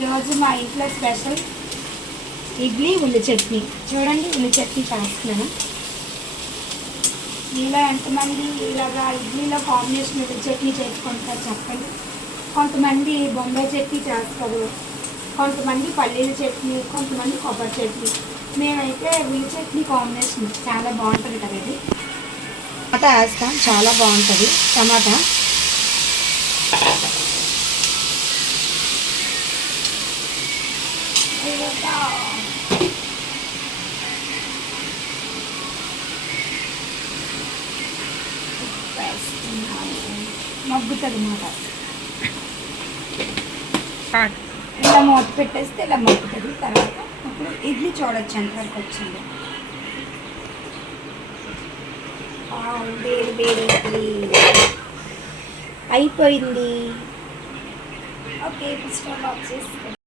ఈరోజు మా ఇంట్లో స్పెషల్ ఇడ్లీ ఉల్లి చట్నీ. చూడండి, ఉల్లి చట్నీ చేస్తున్నాను. మీలో ఎంతమంది ఇలాగా ఇడ్లీలో కాంబినేషన్ ఉల్లి చట్నీ చేసుకుంటారు చెప్పండి. కొంతమంది బొంబాయి చట్నీ చేస్తారు, కొంతమంది పల్లీల చట్నీ, కొంతమంది కొబ్బరి చట్నీ. మేమైతే ఉల్లి చట్నీ కాంబినేషన్ చాలా బాగుంటుంది కదా. ఇది టమాటా వేస్తాం, చాలా బాగుంటుంది టమాటా. మగ్గుతుంది మాట. ఇలా మూత పెట్టేస్తే ఇలా మగ్గుతుంది. తర్వాత ఇప్పుడు ఇడ్లీ చూడొచ్చు ఎంతవరకు వచ్చింది. వేడి వేడి ఇడ్లీ అయిపోయింది. ఓకే, స్టవ్ ఆఫ్ చేసుకో.